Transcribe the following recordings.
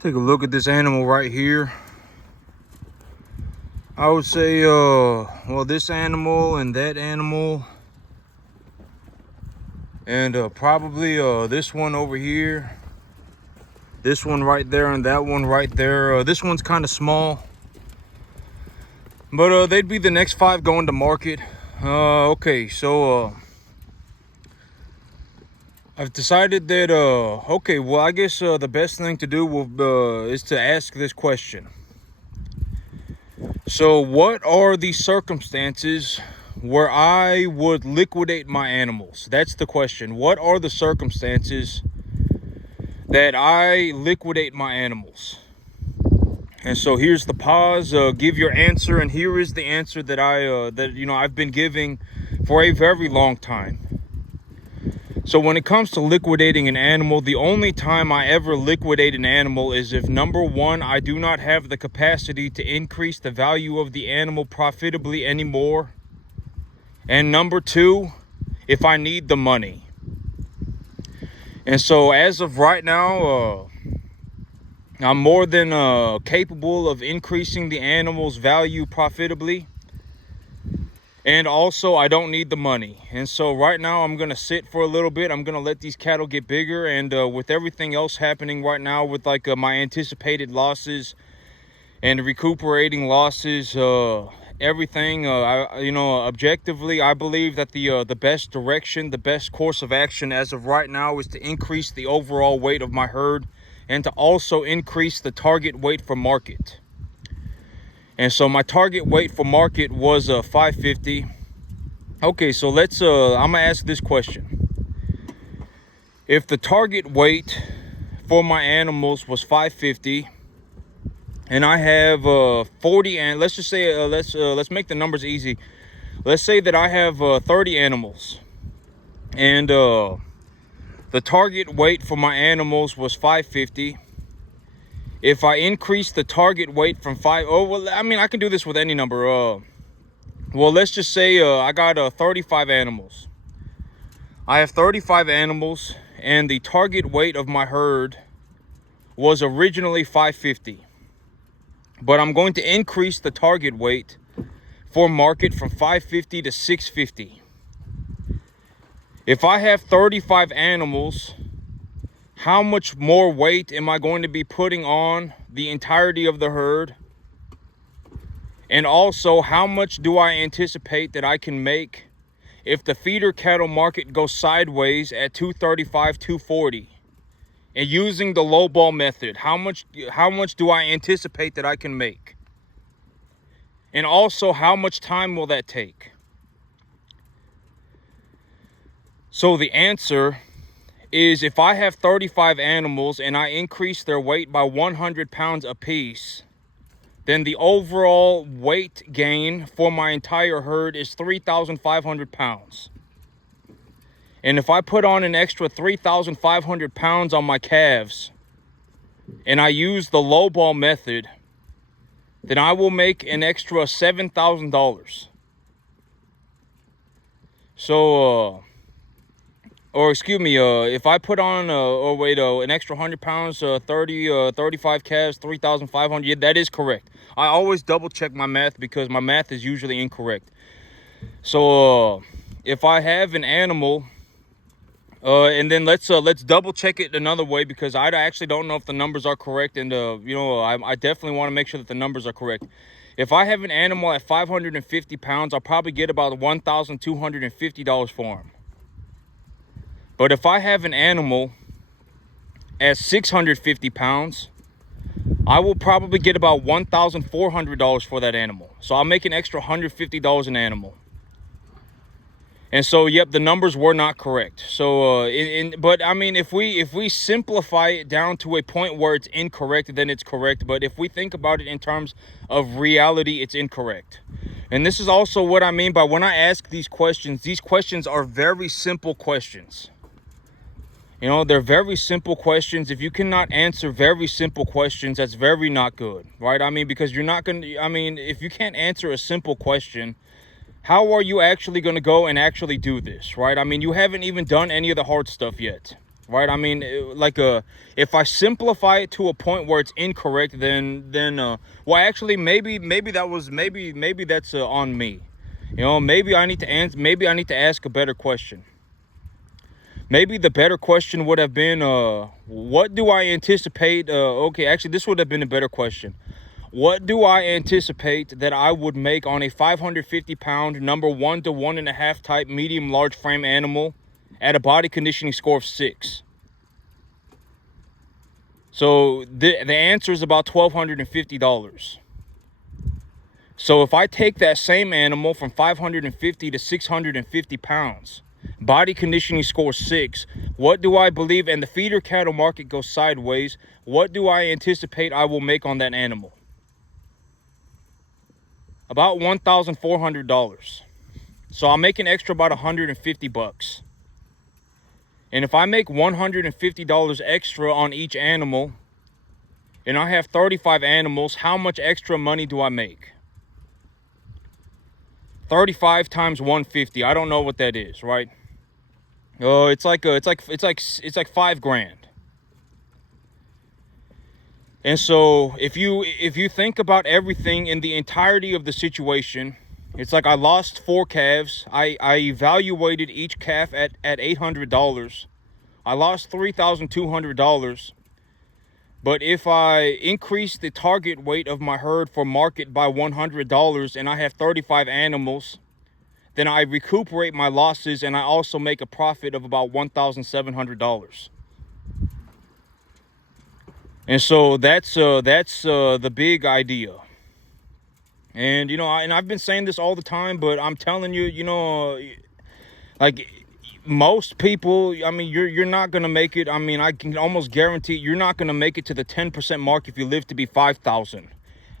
Take a look at this animal right here. I would say, well, this animal and that animal, and probably this one over here, this one right there, and that one right there. This one's kind of small, but they'd be the next 5 going to market. Okay, so I've decided that okay, well, I guess the best thing to do is to ask this question. So what are the circumstances where I would liquidate my animals? That's the question. What are the circumstances that I liquidate my animals? And so here's the pause. Give your answer, and here is the answer that I've been giving for a very long time. So when it comes to liquidating an animal, the only time I ever liquidate an animal is if, number one, I do not have the capacity to increase the value of the animal profitably anymore. And number two, if I need the money. And so as of right now, I'm more than capable of increasing the animal's value profitably. And also, I don't need the money. And so right now, I'm going to sit for a little bit. I'm going to let these cattle get bigger. And with everything else happening right now, with like my anticipated losses and recuperating losses, everything, objectively, I believe that the best direction, the best course of action as of right now is to increase the overall weight of my herd and to also increase the target weight for market. And so my target weight for market was 550. Okay, so let's I'm gonna ask this question. If the target weight for my animals was 550 and I have 40, and let's just say let's make the numbers easy. Let's say that I have 30 animals, and the target weight for my animals was 550. If I increase the target weight from I can do this with any number. Well, let's just say I got 35 animals. I have 35 animals, and the target weight of my herd was originally 550. But I'm going to increase the target weight for market from 550 to 650. If I have 35 animals, how much more weight am I going to be putting on the entirety of the herd? And also, how much do I anticipate that I can make if the feeder cattle market goes sideways at 235, 240? And using the lowball method, how much do I anticipate that I can make? And also, how much time will that take? So the answer is, if I have 35 animals and I increase their weight by 100 pounds apiece, then the overall weight gain for my entire herd is 3,500 pounds. And if I put on an extra 3,500 pounds on my calves and I use the lowball method, then I will make an extra $7,000. So, or excuse me, if I put on, an extra 100 pounds, 35 calves, 3,500, yeah, that is correct. I always double check my math because my math is usually incorrect. So, if I have an animal, and then let's double check it another way, because I actually don't know if the numbers are correct, and I definitely want to make sure that the numbers are correct. If I have an animal at 550 pounds, I'll probably get about $1,250 for him. But if I have an animal at 650 pounds, I will probably get about $1,400 for that animal. So I'll make an extra $150 an animal. And so, yep, the numbers were not correct. So, but I mean, if we simplify it down to a point where it's incorrect, then it's correct. But if we think about it in terms of reality, it's incorrect. And this is also what I mean by when I ask these questions. These questions are very simple questions. You know, they're very simple questions. If you cannot answer very simple questions, that's very not good, right? I mean, because you're not going to, I mean, if you can't answer a simple question, how are you actually going to go and actually do this, right? I mean, you haven't even done any of the hard stuff yet. right? I mean, if I simplify it to a point where it's incorrect, then well, actually, maybe that's on me. You know, maybe I need to ask a better question. Maybe the better question would have been, what do I anticipate? Okay, actually, this would have been a better question. What do I anticipate that I would make on a 550-pound number 1 to 1.5 type medium large frame animal at a body conditioning score of 6? So the answer is about $1,250. So if I take that same animal from 550 to 650 pounds, body conditioning score 6, what do I believe, and the feeder cattle market goes sideways, what do I anticipate I will make on that animal? About $1,400. So I'll make an extra about $150. And if I make $150 extra on each animal, and I have 35 animals, how much extra money do I make? 35 times 150. I don't know what that is, right? It's like $5,000. And so if you think about everything in the entirety of the situation, it's like I lost 4 calves. I evaluated each calf at $800. I lost $3,200. But if I increase the target weight of my herd for market by $100 and I have 35 animals, then I recuperate my losses and I also make a profit of about $1,700. And so that's the big idea. And, you know, and I've been saying this all the time, but I'm telling you, you know, like most people, I mean, you're not going to make it. I mean, I can almost guarantee you're not going to make it to the 10% mark if you live to be 5,000.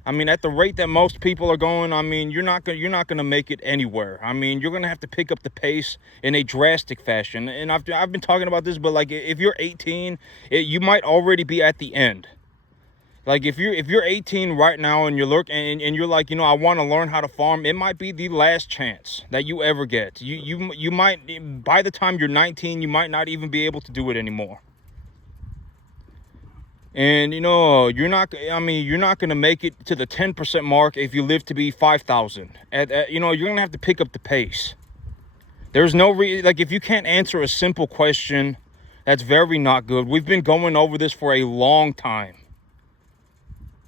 I mean, at the rate that most people are going, I mean, you're not going to make it anywhere. I mean, you're going to have to pick up the pace in a drastic fashion. And I've been talking about this, but like if you're 18, you might already be at the end. Like if you're 18 right now and you're like, you know, I want to learn how to farm, it might be the last chance that you ever get. You might, by the time you're 19, you might not even be able to do it anymore. And, you know, you're not going to make it to the 10% mark if you live to be 5,000. You know, you're going to have to pick up the pace. There's no like, if you can't answer a simple question, that's very not good. We've been going over this for a long time.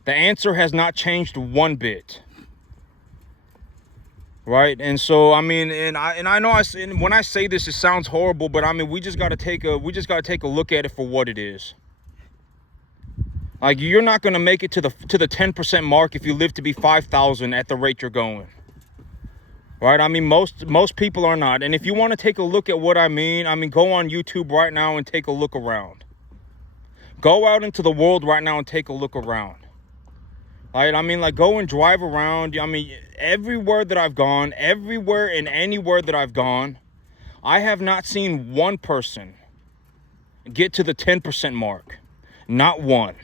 The answer has not changed one bit. Right? And so, I mean, and I know when I say this, it sounds horrible, but I mean, we just got to take a look at it for what it is. Like, you're not going to make it to the 10% mark if you live to be 5,000 at the rate you're going. Right? I mean, most people are not. And if you want to take a look at what I mean, go on YouTube right now and take a look around. Go out into the world right now and take a look around. Right? I mean, like, go and drive around. I mean, everywhere that I've gone, everywhere and anywhere that I've gone, I have not seen one person get to the 10% mark. Not one.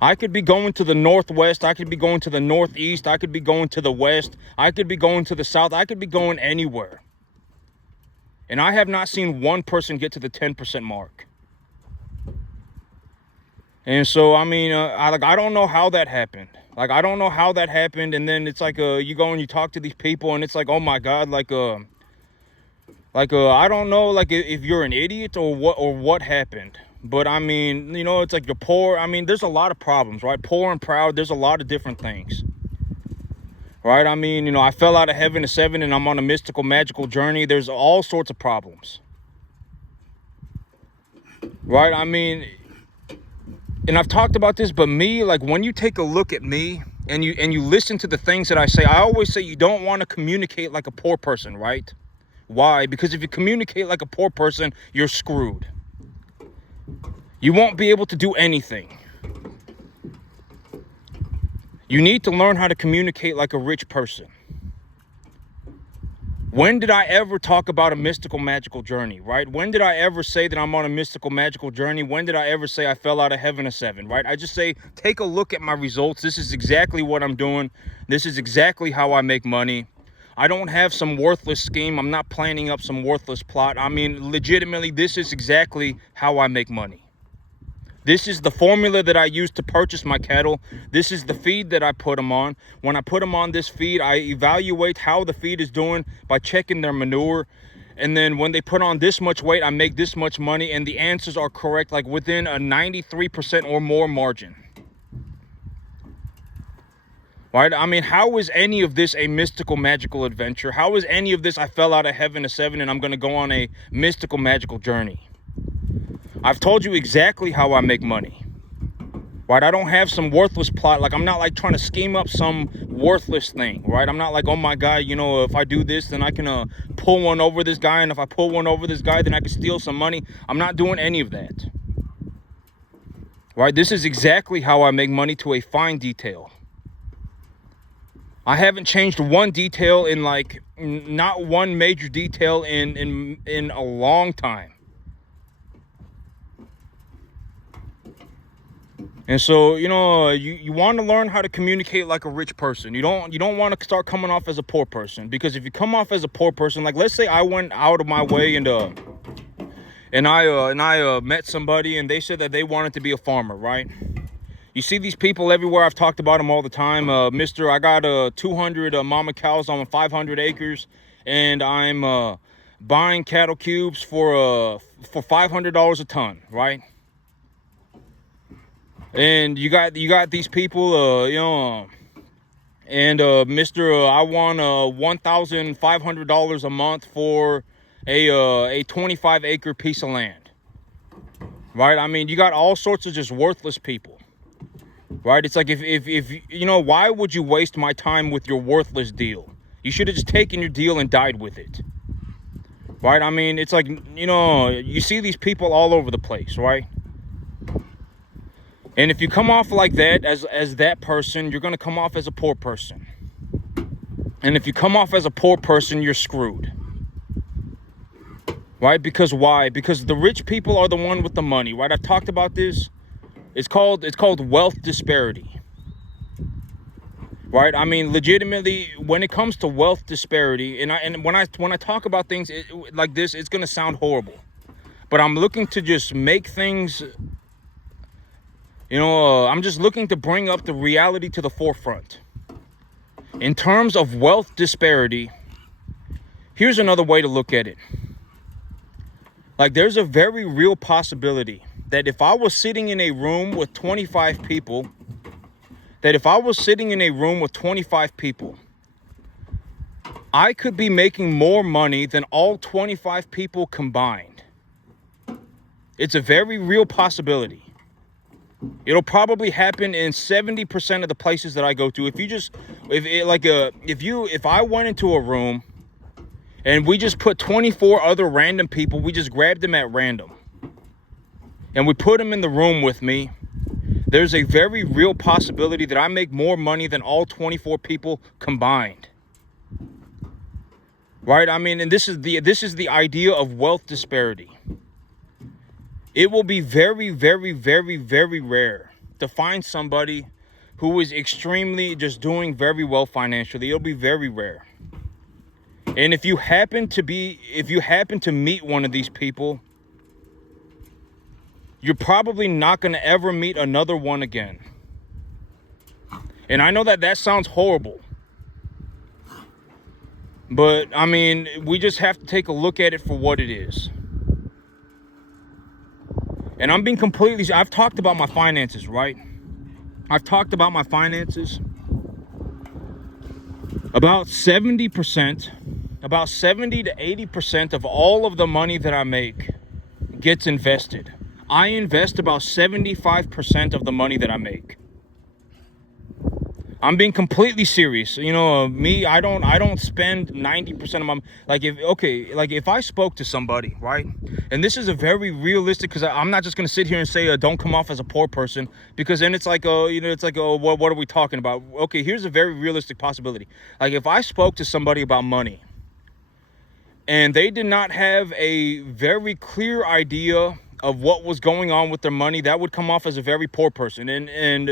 I could be going to the northwest. I could be going to the northeast. I could be going to the west. I could be going to the south. I could be going anywhere. And I have not seen one person get to the 10% mark. And so, I mean, I don't know how that happened. Like, I don't know how that happened. And then it's like, you go and you talk to these people and it's like, oh my God, I don't know, like if you're an idiot or what happened. But I mean, you know, it's like you're poor. I mean, there's a lot of problems, right? Poor and proud. There's a lot of different things. Right? I mean, you know, I fell out of heaven at 7 and I'm on a mystical, magical journey. There's all sorts of problems. Right? I mean, and I've talked about this, but me, like, when you take a look at me and you listen to the things that I say, I always say you don't want to communicate like a poor person, right? Why? Because if you communicate like a poor person, you're screwed. You won't be able to do anything. You need to learn how to communicate like a rich person. When did I ever talk about a mystical, magical journey, right? When did I ever say that I'm on a mystical, magical journey? When did I ever say I fell out of heaven at 7, right? I just say, take a look at my results. This is exactly what I'm doing. This is exactly how I make money. I don't have some worthless scheme. I'm not planning up some worthless plot. I mean, legitimately, this is exactly how I make money. This is the formula that I use to purchase my cattle. This is the feed that I put them on. When I put them on this feed, I evaluate how the feed is doing by checking their manure. And then when they put on this much weight, I make this much money. And the answers are correct, like within a 93% or more margin. Right? I mean, how is any of this a mystical, magical adventure? How is any of this I fell out of heaven to seven and I'm going to go on a mystical, magical journey? I've told you exactly how I make money. Right? I don't have some worthless plot. Like, I'm not like trying to scheme up some worthless thing. Right? I'm not like, oh my God, you know, if I do this, then I can pull one over this guy. And if I pull one over this guy, then I can steal some money. I'm not doing any of that. Right? This is exactly how I make money to a fine detail. I haven't changed one detail in like, not one major detail in a long time. And so, you know, you want to learn how to communicate like a rich person. You don't want to start coming off as a poor person, because if you come off as a poor person, like let's say I went out of my way and I met somebody and they said that they wanted to be a farmer, right? You see these people everywhere. I've talked about them all the time. I got 200 mama cows on 500 acres, and I'm buying cattle cubes for $500 a ton, right? And you got these people, you know, and I want $1,500 a month for a 25-acre piece of land, right? I mean, you got all sorts of just worthless people. Right? It's like, if you know, why would you waste my time with your worthless deal? You should have just taken your deal and died with it. Right? I mean, it's like, you know, you see these people all over the place, right? And if you come off like that, as that person, you're going to come off as a poor person. And if you come off as a poor person, you're screwed. Right? Because why? Because the rich people are the one with the money, right? I've talked about this. It's called wealth disparity, right? I mean, legitimately, when it comes to wealth disparity, and when I talk about things like this, it's gonna sound horrible, but I'm looking to just make things, you know, I'm just looking to bring up the reality to the forefront. In terms of wealth disparity, here's another way to look at it. Like, there's a very real possibility that if I was sitting in a room with 25 people, I could be making more money than all 25 people combined. It's a very real possibility. It'll probably happen in 70% of the places that I go to. If I went into a room and we just put 24 other random people, we just grabbed them at random, and we put them in the room with me, there's a very real possibility that I make more money than all 24 people combined. Right? I mean, and this is the idea of wealth disparity. It will be very, very, very, very rare to find somebody who is extremely just doing very well financially. It'll be very rare. And if you happen to meet one of these people, you're probably not going to ever meet another one again. And I know that sounds horrible, but I mean, we just have to take a look at it for what it is. And I've talked about my finances, right? I've talked about my finances. About 70 to 80% of all of the money that I make gets invested. I invest about 75% of the money that I make. I'm being completely serious. You know, I don't spend 90% of my, if I spoke to somebody, right? And this is a very realistic, because I'm not just going to sit here and say, don't come off as a poor person, because then it's like, what are we talking about? Okay, here's a very realistic possibility. Like, if I spoke to somebody about money and they did not have a very clear idea of what was going on with their money, that would come off as a very poor person. And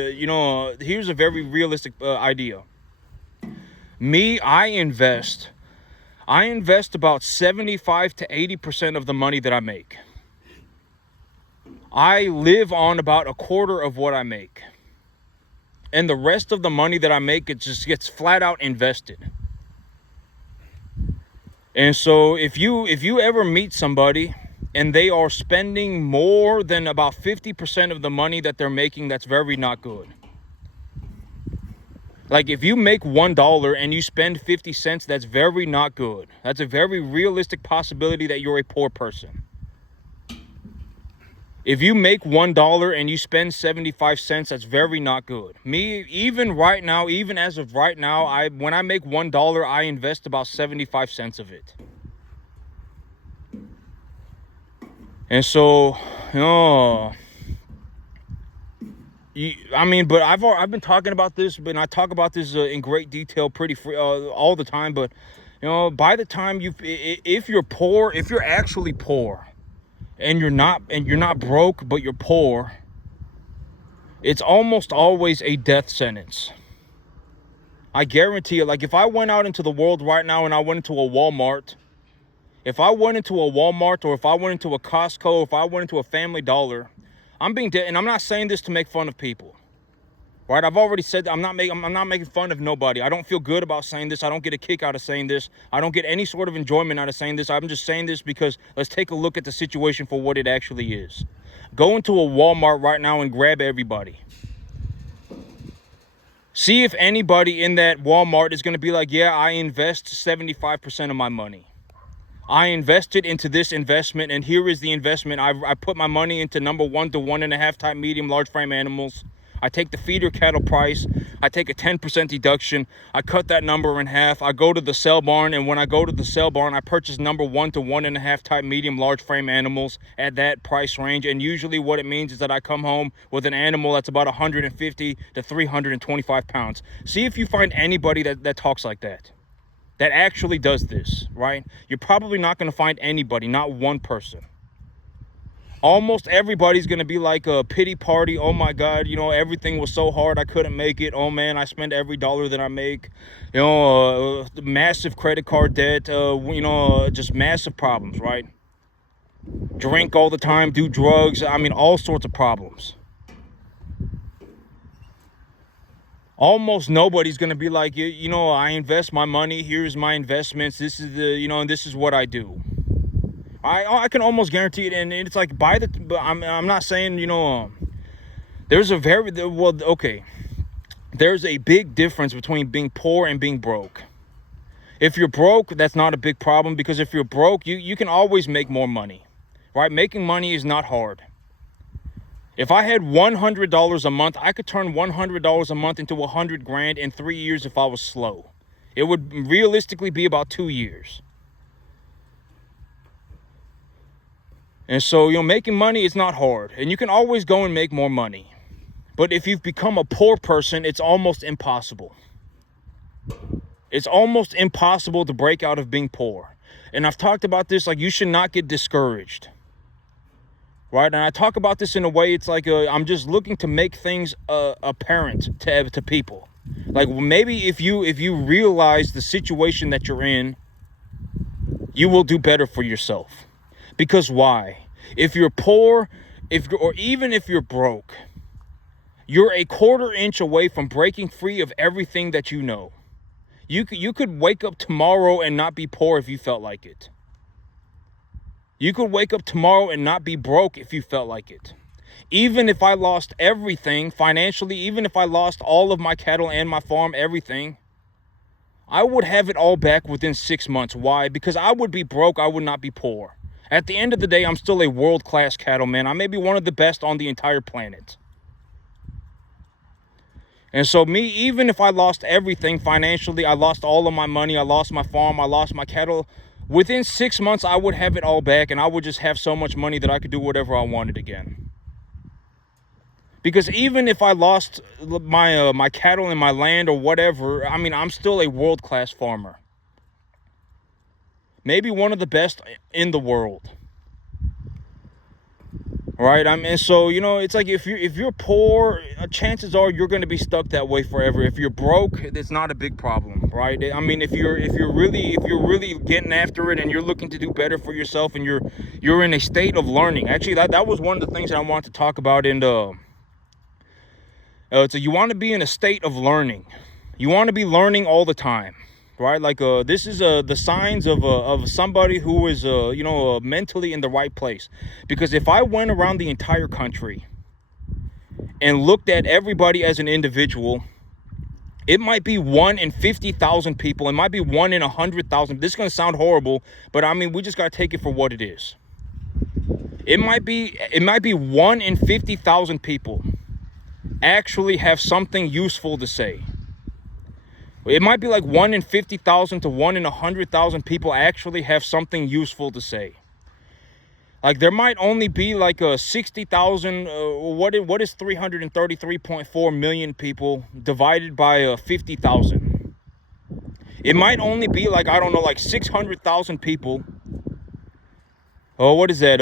here's a very realistic idea. I invest about 75 to 80% of the money that I make. I live on about a quarter of what I make. And the rest of the money that I make, it just gets flat out invested. And so if you ever meet somebody and they are spending more than about 50% of the money that they're making, that's very not good. Like if you make $1 and you spend 50 cents, that's very not good. That's a very realistic possibility that you're a poor person. If you make $1 and you spend 75 cents, that's very not good. Me, even right now, even as of right now, when I make $1, I invest about 75 cents of it. And so, I mean, but I've been talking about this, but I talk about this in great detail, pretty free all the time. But by the time if you're poor, if you're actually poor, and you're not broke, but you're poor, it's almost always a death sentence. I guarantee you. Like if I went out into the world right now and I went into a Walmart, or if I went into a Costco, or if I went into a Family Dollar, I'm being dead, and I'm not saying this to make fun of people, right? I've already said that I'm not making fun of nobody. I don't feel good about saying this. I don't get a kick out of saying this. I don't get any sort of enjoyment out of saying this. I'm just saying this because let's take a look at the situation for what it actually is. Go into a Walmart right now and grab everybody. See if anybody in that Walmart is going to be like, yeah, I invest 75% of my money. I invested into this investment, and here is the investment. I put my money into number 1 to 1.5 type medium large frame animals. I take the feeder cattle price. I take a 10% deduction. I cut that number in half. I go to the sale barn, and when I go to the sale barn, I purchase number 1 to 1.5 type medium large frame animals at that price range. And usually what it means is that I come home with an animal that's about 150 to 325 pounds. See if you find anybody that talks like that actually does this, right? You're probably not going to find anybody, not one person. Almost everybody's going to be like a pity party. Oh my God, everything was so hard, I couldn't make it. Oh man, I spend every dollar that I make. Massive credit card debt, just massive problems, right? Drink all the time, do drugs. I mean, all sorts of problems. Almost nobody's going to be like, I invest my money. Here's my investments. This is and this is what I do. I can almost guarantee it. And it's like I'm not saying, there's a big difference between being poor and being broke. If you're broke, that's not a big problem, because if you're broke, you can always make more money, right? Making money is not hard. If I had $100 a month, I could turn $100 a month into $100,000 in 3 years if I was slow. It would realistically be about 2 years. And so, making money is not hard, and you can always go and make more money. But if you've become a poor person, it's almost impossible. It's almost impossible to break out of being poor. And I've talked about this, like, you should not get discouraged. Right, and I talk about this in a way, it's like I'm just looking to make things apparent to people. Like maybe if you realize the situation that you're in, you will do better for yourself. Because why? If you're poor, or even if you're broke, you're a quarter inch away from breaking free of everything that you know. You could wake up tomorrow and not be poor if you felt like it. You could wake up tomorrow and not be broke if you felt like it. Even if I lost everything financially, even if I lost all of my cattle and my farm, everything, I would have it all back within 6 months. Why? Because I would be broke, I would not be poor. At the end of the day, I'm still a world-class cattleman. I may be one of the best on the entire planet. And so even if I lost everything financially, I lost all of my money, I lost my farm, I lost my cattle, within 6 months, I would have it all back, and I would just have so much money that I could do whatever I wanted again. Because even if I lost my cattle and my land or whatever, I mean, I'm still a world-class farmer. Maybe one of the best in the world. Right? I mean, so, you know, it's like if you're poor, chances are you're going to be stuck that way forever. If you're broke, it's not a big problem, right? I mean, if you're really getting after it and you're looking to do better for yourself, and you're in a state of learning. Actually, that was one of the things that I wanted to talk about in the so you want to be in a state of learning. You want to be learning all the time, right? Like this is the signs of somebody who is mentally in the right place. Because if I went around the entire country and looked at everybody as an individual, it might be 1 in 50,000 people. It might be 1 in 100,000. This is going to sound horrible, but I mean, we just got to take it for what it is. It might be 1 in 50,000 people actually have something useful to say. It might be like 1 in 50,000 to 1 in 100,000 people actually have something useful to say. Like there might only be like a 60,000. What is 333.4 million people divided by 50,000? It might only be like, I don't know, like 600,000 people. Oh, what is that?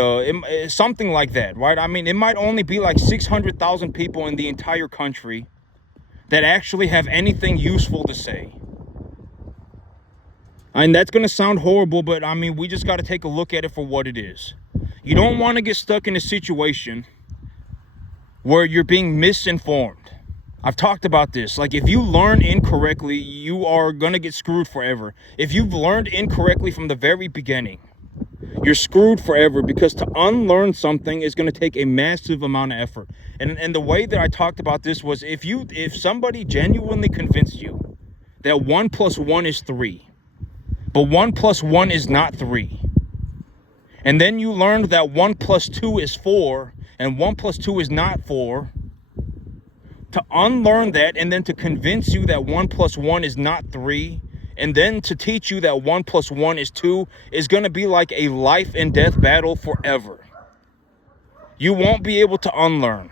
Something like that, right? I mean, it might only be like 600,000 people in the entire country that actually have anything useful to say. And that's going to sound horrible, but I mean, we just got to take a look at it for what it is. You don't want to get stuck in a situation where you're being misinformed. I've talked about this. Like, if you learn incorrectly, you are going to get screwed forever. If you've learned incorrectly from the very beginning, you're screwed forever, because to unlearn something is going to take a massive amount of effort. And the way that I talked about this was, if somebody genuinely convinced you that 1 + 1 is 3, but 1 + 1 is not 3, and then you learned that 1 + 2 is 4, and 1 + 2 is not 4, to unlearn that and then to convince you that 1 + 1 is not 3, and then to teach you that 1 + 1 is 2 is going to be like a life and death battle forever. You won't be able to unlearn.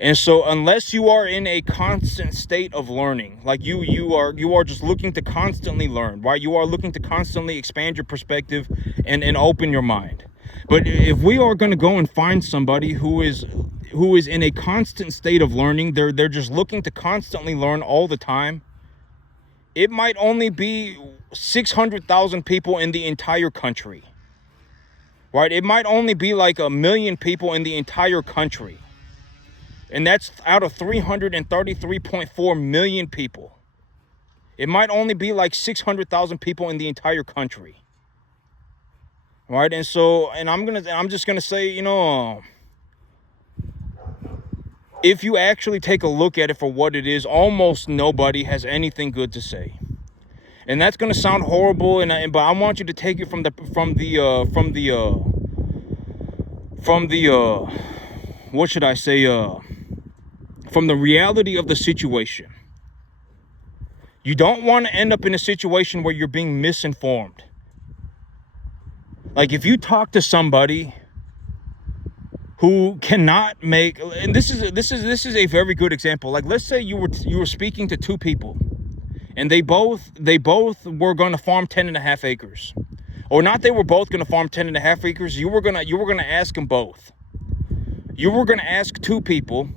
And so unless you are in a constant state of learning, like you are just looking to constantly learn, right? You are looking to constantly expand your perspective and open your mind. But if we are going to go and find somebody who is in a constant state of learning, they're just looking to constantly learn all the time, it might only be 600,000 people in the entire country, right? It might only be like 1 million people in the entire country. And that's out of 333.4 million people. It might only be like 600,000 people in the entire country. Right? And so, and I'm just gonna say, if you actually take a look at it for what it is, almost nobody has anything good to say. And that's gonna sound horrible, but I want you to take it from the what should I say? From the reality of the situation. You don't want to end up in a situation where you're being misinformed. Like, if you talk to somebody who cannot make, and this is a very good example. Like, let's say you were speaking to two people, and they both were going to farm 10.5 acres, or not. They were both going to farm 10.5 acres. You were gonna ask them both. You were gonna ask two people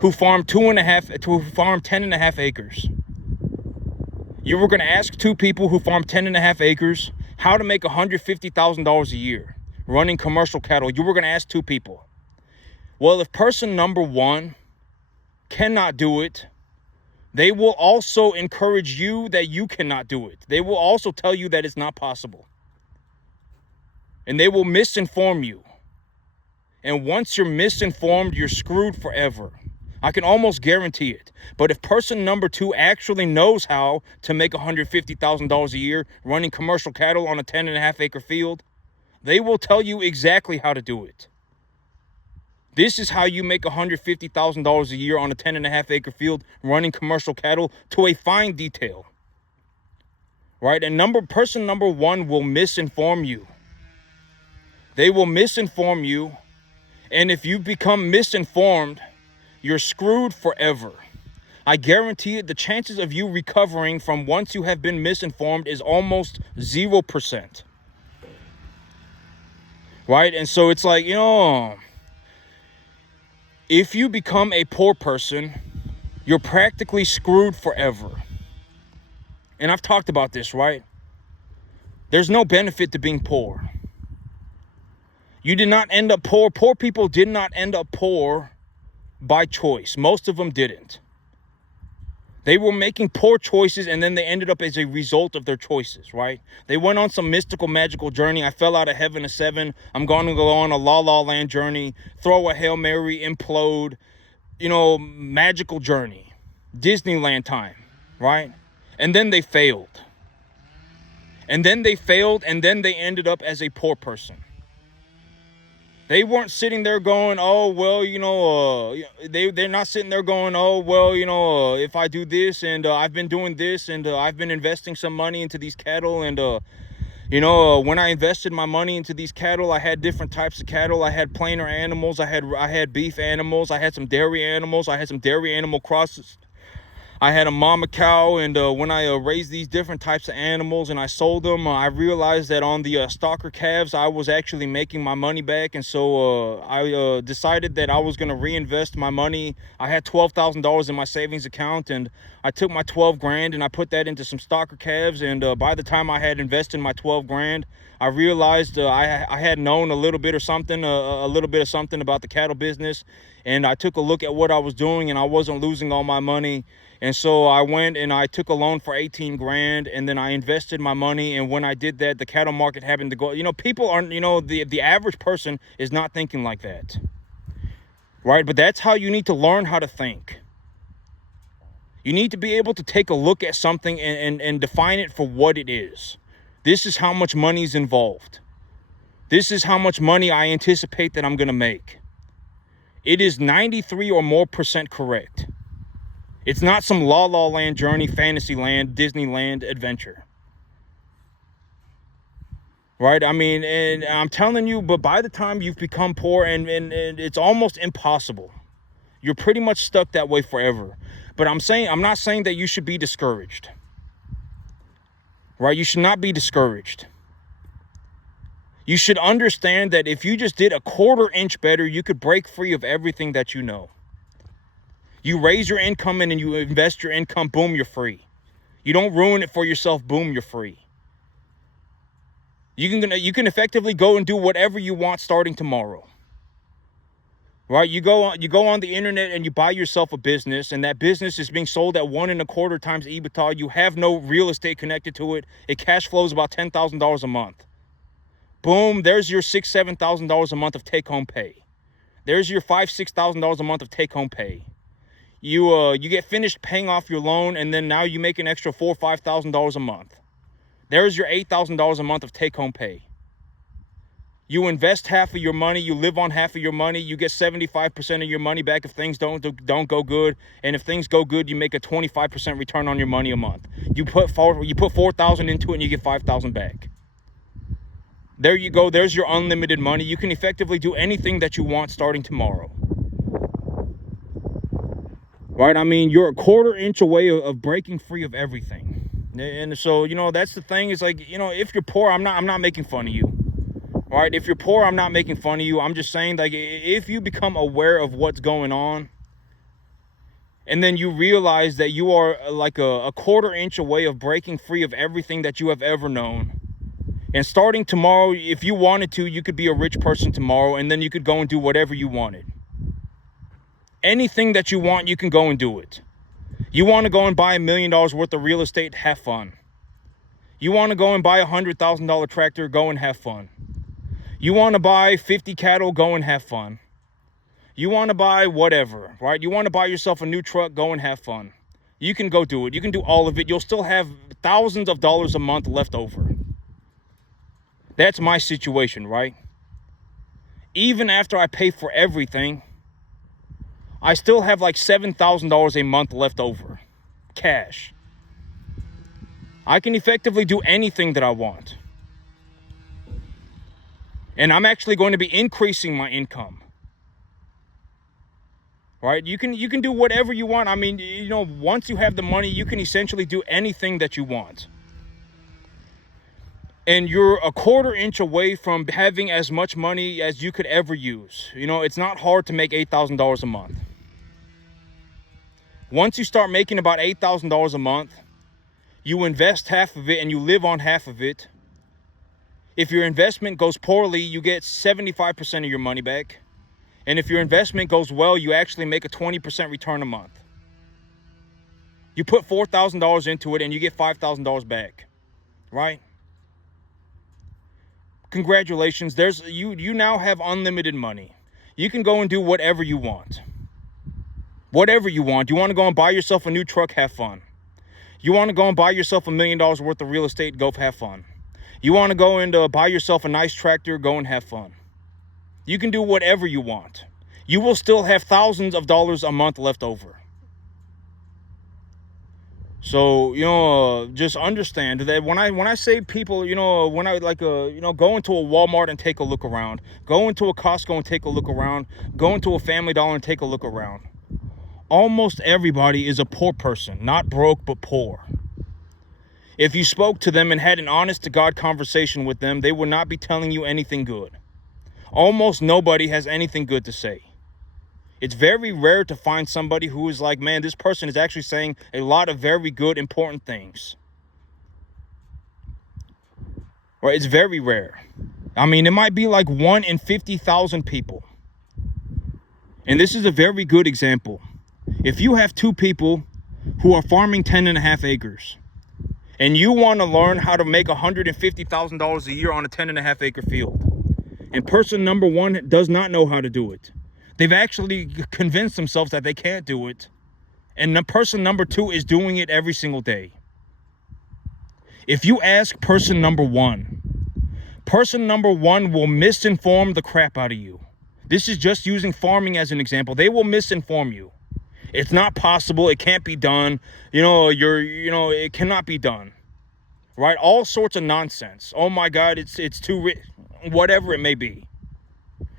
who farm 10.5 acres. You were going to ask two people who farm 10.5 acres how to make $150,000 a year running commercial cattle. You were going to ask two people. Well, if person number one cannot do it, they will also encourage you that you cannot do it. They will also tell you that it's not possible. And they will misinform you. And once you're misinformed, you're screwed forever. I can almost guarantee it. But if person number two actually knows how to make $150,000 a year running commercial cattle on a 10.5 acre field, they will tell you exactly how to do it. This is how you make $150,000 a year on a 10.5 acre field running commercial cattle to a fine detail. Right? And person number one will misinform you. They will misinform you. And if you become misinformed, you're screwed forever. I guarantee it, the chances of you recovering from once you have been misinformed is almost 0%. right? And so it's like, if you become a poor person, you're practically screwed forever. And I've talked about this, right? There's no benefit to being poor. You did not end up poor. Poor people did not end up poor by choice. Most of them didn't. They were making poor choices, and then they ended up as a result of their choices, right? They went on some mystical, magical journey. I fell out of heaven at 7. I'm going to go on a La La Land journey, throw a Hail Mary, implode, magical journey, Disneyland time, right? And then they failed. And then they ended up as a poor person. They weren't sitting there going, oh, well, they're not sitting there going, oh, well, if I do this and I've been doing this and I've been investing some money into these cattle and, when I invested my money into these cattle, I had different types of cattle. I had plainer animals. I had beef animals. I had some dairy animals. I had some dairy animal crosses. I had a mama cow, and when I raised these different types of animals and I sold them, I realized that on the stalker calves, I was actually making my money back. And so I decided that I was going to reinvest my money. I had $12,000 in my savings account, and I took my 12 grand and I put that into some stalker calves. And by the time I had invested my 12 grand, I realized I had known a little bit of something about the cattle business. And I took a look at what I was doing, and I wasn't losing all my money. And so I went and I took a loan for 18 grand, and then I invested my money. And when I did that, the cattle market happened to go, people aren't, the average person is not thinking like that, right? But that's how you need to learn how to think. You need to be able to take a look at something and define it for what it is. This is how much money is involved. This is how much money I anticipate that I'm going to make. It is 93 or more % correct. It's not some La La Land journey, Fantasyland, Disneyland adventure. Right? I mean, and I'm telling you, but by the time you've become poor, and it's almost impossible. You're pretty much stuck that way forever. But I'm not saying that you should be discouraged. Right? You should not be discouraged. You should understand that if you just did a quarter inch better, you could break free of everything that you know. You raise your income and you invest your income, boom, you're free. You don't ruin it for yourself, boom, you're free. You can effectively go and do whatever you want starting tomorrow. Right? You go on the internet and you buy yourself a business, and that business is being sold at 1.25 times EBITDA. You have no real estate connected to it. It cash flows about $10,000 a month. Boom, there's your $6,000, $7,000 a month of take-home pay. There's your $5,000, $6,000 a month of take-home pay. You get finished paying off your loan, and then now you make an extra $4,000 or $5,000 a month. There's your $8,000 a month of take-home pay. You invest half of your money, you live on half of your money, you get 75% of your money back if things don't go good, and if things go good, you make a 25% return on your money a month. You put $4,000 into it, and you get $5,000 back. There you go. There's your unlimited money. You can effectively do anything that you want starting tomorrow. Right? I mean, you're a quarter inch away of breaking free of everything. And so, that's the thing. Is like, if you're poor, I'm not making fun of you. Right? If you're poor, I'm not making fun of you. I'm just saying, like, if you become aware of what's going on, and then you realize that you are like a quarter inch away of breaking free of everything that you have ever known. And starting tomorrow, if you wanted to, you could be a rich person tomorrow, and then you could go and do whatever you wanted. Anything that you want, you can go and do it. You want to go and buy $1 million worth of real estate, have fun. You want to go and buy a $100,000 tractor, go and have fun. You want to buy 50 cattle, go and have fun. You want to buy whatever, right? You want to buy yourself a new truck, go and have fun. You can go do it. You can do all of it. You'll still have thousands of dollars a month left over. That's my situation, right? Even after I pay for everything, I still have like $7,000 a month left over, cash. I can effectively do anything that I want. And I'm actually going to be increasing my income. Right? You can do whatever you want. I mean, once you have the money, you can essentially do anything that you want. and you're a quarter inch away from having as much money as you could ever use. You know, it's not hard to make $8,000 a month. Once you start making about $8,000 a month, you invest half of it and you live on half of it. If your investment goes poorly, you get 75% of your money back. And if your investment goes well, you actually make a 20% return a month. You put $4,000 into it and you get $5,000 back, right? Congratulations. You now have unlimited money. You can go and do whatever you want. Whatever you want. You want to go and buy yourself a new truck, have fun. You want to go and buy yourself $1 million worth of real estate, go have fun. You want to go and buy yourself a nice tractor, go and have fun. You can do whatever you want. You will still have thousands of dollars a month left over. So, just understand that when I say people, when I go into a Walmart and take a look around, go into a Costco and take a look around, go into a Family Dollar and take a look around. Almost everybody is a poor person, not broke, but poor. If you spoke to them and had an honest to God conversation with them, they would not be telling you anything good. Almost nobody has anything good to say. It's very rare to find somebody who is like, man, this person is actually saying a lot of very good, important things. Right? It's very rare. I mean, it might be like 1 in 50,000 people. And this is a very good example. If you have 2 people who are farming 10.5 acres, and you want to learn how to make $150,000 a year on a 10.5 acre field, and person number 1 does not know how to do it. They've actually convinced themselves that they can't do it. And the person number 2 is doing it every single day. If you ask person number 1 will misinform the crap out of you. This is just using farming as an example. They will misinform you. It's not possible. It can't be done. It cannot be done. Right? All sorts of nonsense. Oh my God, it's too rich. Whatever it may be.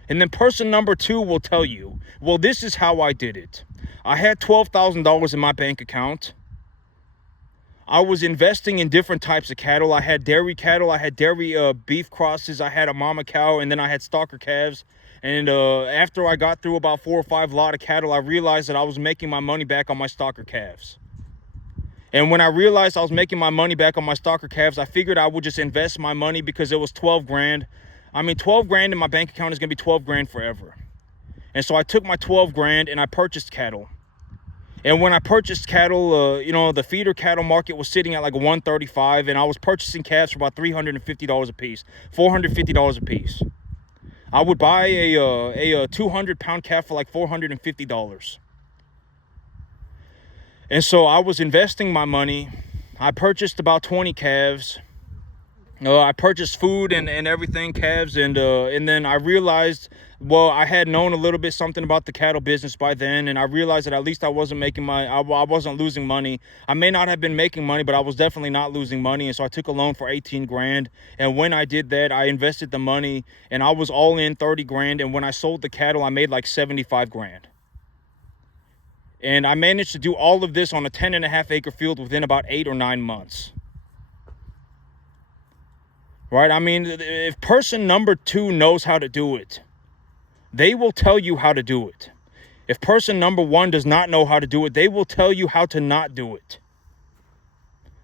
And then person number 2 will tell you, well, this is how I did it. I had $12,000 in my bank account. I was investing in different types of cattle. I had dairy cattle. I had dairy beef crosses. I had a mama cow, and then I had stalker calves. And after I got through about 4 or 5 lot of cattle, I realized that I was making my money back on my stalker calves. And when I realized I was making my money back on my stalker calves, I figured I would just invest my money because it was 12 grand. I mean, 12 grand in my bank account is going to be 12 grand forever. And so I took my 12 grand and I purchased cattle. And when I purchased cattle, the feeder cattle market was sitting at like 135, and I was purchasing calves for about $350 a piece, $450 a piece. I would buy a 200-pound calf for like $450. And so I was investing my money. I purchased about 20 calves. I purchased food and everything, calves, and then I realized, well, I had known a little bit something about the cattle business by then, and I realized that at least I wasn't I wasn't losing money. I may not have been making money, but I was definitely not losing money, and so I took a loan for 18 grand, and when I did that, I invested the money, and I was all in 30 grand, and when I sold the cattle, I made like 75 grand. And I managed to do all of this on a 10.5 acre field within about 8 or 9 months. Right? I mean, if person number 2 knows how to do it, they will tell you how to do it. If person number 1 does not know how to do it, they will tell you how to not do it.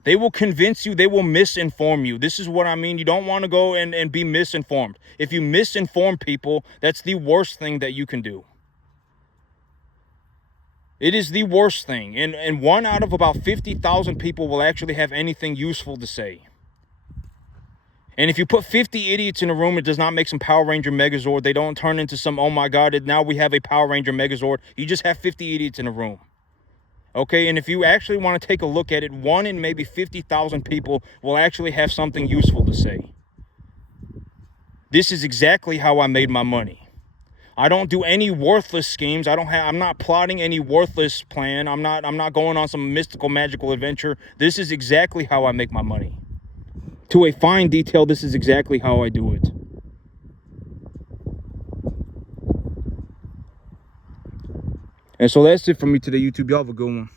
They will convince you, they will misinform you. This is what I mean. You don't want to go and be misinformed. If you misinform people, that's the worst thing that you can do. It is the worst thing. And 1 out of about 50,000 people will actually have anything useful to say. And if you put 50 idiots in a room, it does not make some Power Ranger Megazord. They don't turn into some, oh my God, now we have a Power Ranger Megazord. You just have 50 idiots in a room. Okay, and if you actually want to take a look at it, 1 in maybe 50,000 people will actually have something useful to say. This is exactly how I made my money. I don't do any worthless schemes. I'm not plotting any worthless plan. I'm not going on some mystical, magical adventure. This is exactly how I make my money. To a fine detail, this is exactly how I do it. And so that's it for me today, YouTube. Y'all have a good one.